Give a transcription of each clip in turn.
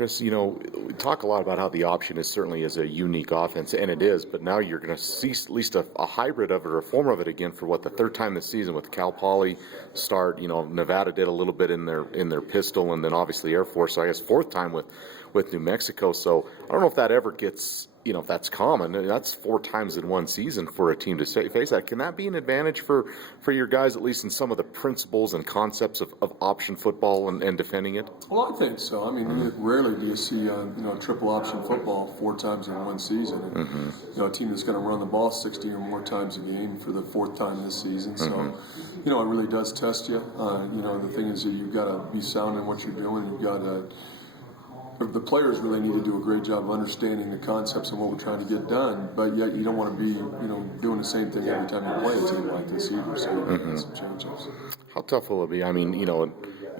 Chris, we talk a lot about how the option is a unique offense, and it is, but now you're going to see at least a hybrid of it or a form of it again for the third time this season with Cal Poly start. Nevada did a little bit in their pistol, and then obviously Air Force. So I guess fourth time with New Mexico. So I don't know if that ever gets, if that's common. That's 4 times in one season for a team to face that. Can that be an advantage for your guys, at least in some of the principles and concepts of option football and defending it? Well, I think so. I mean, rarely do you see triple option football 4 times in one season. And, a team that's going to run the ball 60 or more times a game for the 4th time this season. So, it really does test you. The thing is that you've got to be sound in what you're doing. You've got to. The players really need to do a great job of understanding the concepts and what we're trying to get done, but yet you don't want to be, doing the same thing every time you play a team like this either. So you got some changes. How tough will it be? I mean,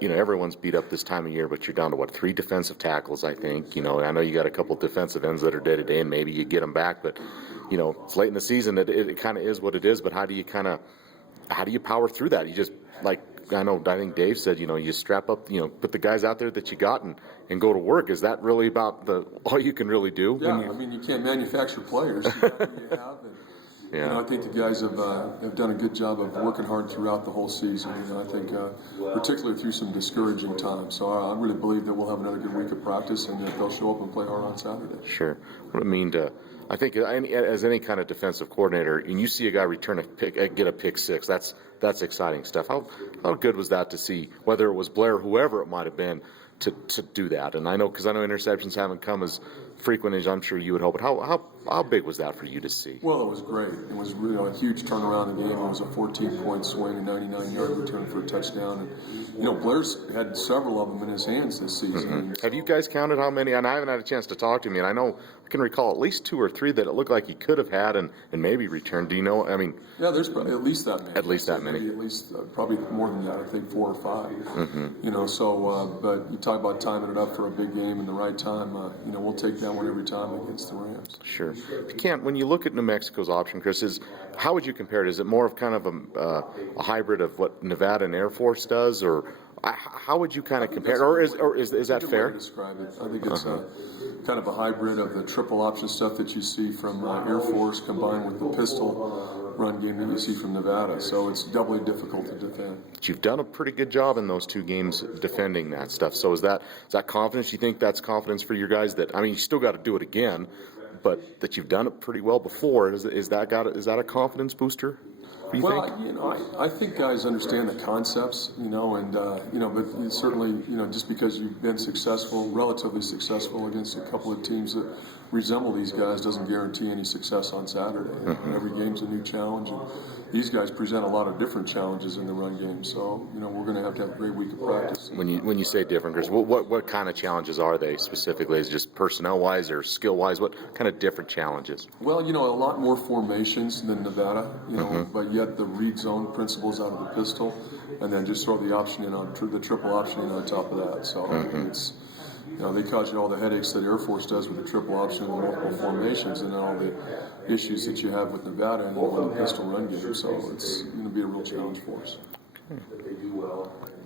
everyone's beat up this time of year, but you're down to 3 defensive tackles, I think. I know you got a couple defensive ends that are day to day, and maybe you get them back, but it's late in the season. It kind of is what it is. But how do you power through that? You just I think Dave said, you strap up, put the guys out there that you got and go to work. Is that really about all you can really do? Yeah, you can't manufacture players. You have who you have. And, I think the guys have done a good job of working hard throughout the whole season. I think particularly through some discouraging times. So I really believe that we'll have another good week of practice and that they'll show up and play hard on Saturday. Sure. What I mean I think as any kind of defensive coordinator, and you see a guy get a pick 6, that's exciting stuff. How good was that to see, whether it was Blair or whoever it might have been, to do that? And I know interceptions haven't come as frequent as I'm sure you would hope. But how big was that for you to see? Well, it was great. It was really a huge turnaround in the game. It was a 14-point swing, a 99-yard return for a touchdown. And Blair's had several of them in his hands this season. Have you guys counted how many? And I haven't had a chance to talk to him, and I know I can recall at least 2 or 3 that it looked like he could have had and maybe returned. Do you know? I mean, yeah, there's probably at least that many. At least that many. At least probably more than that. I think 4 or 5. So but you talk about timing it up for a big game in the right time. We'll take that one every time against the Rams. Sure. When you look at New Mexico's option, Chris, how would you compare it? Is it more of kind of a hybrid of what Nevada and Air Force does, or how would you kind of compare it? Or is that fair? Way to describe it. I think it's kind of a hybrid of the triple option stuff that you see from Air Force combined with the pistol run game that you see from Nevada. So it's doubly difficult to defend. But you've done a pretty good job in those 2 games defending that stuff. So is that confidence? You think that's confidence for your guys? You still got to do it again, but that you've done it pretty well before. Is that a confidence booster? I think guys understand the concepts, but certainly, just because you've been relatively successful against a couple of teams that resemble these guys doesn't guarantee any success on Saturday. Every game's a new challenge, and these guys present a lot of different challenges in the run game. So, we're going to have a great week of practice. When you say different, Chris, what kind of challenges are they specifically? Is it just personnel-wise or skill-wise? What kind of different challenges? Well, a lot more formations than Nevada, but yet the read zone principles out of the pistol, and then just throw the option in on the triple option in on top of that. So it's they cause you all the headaches that Air Force does with the triple option and the multiple formations, and then all the issues that you have with Nevada and the pistol run game. So it's going to be a real challenge for us.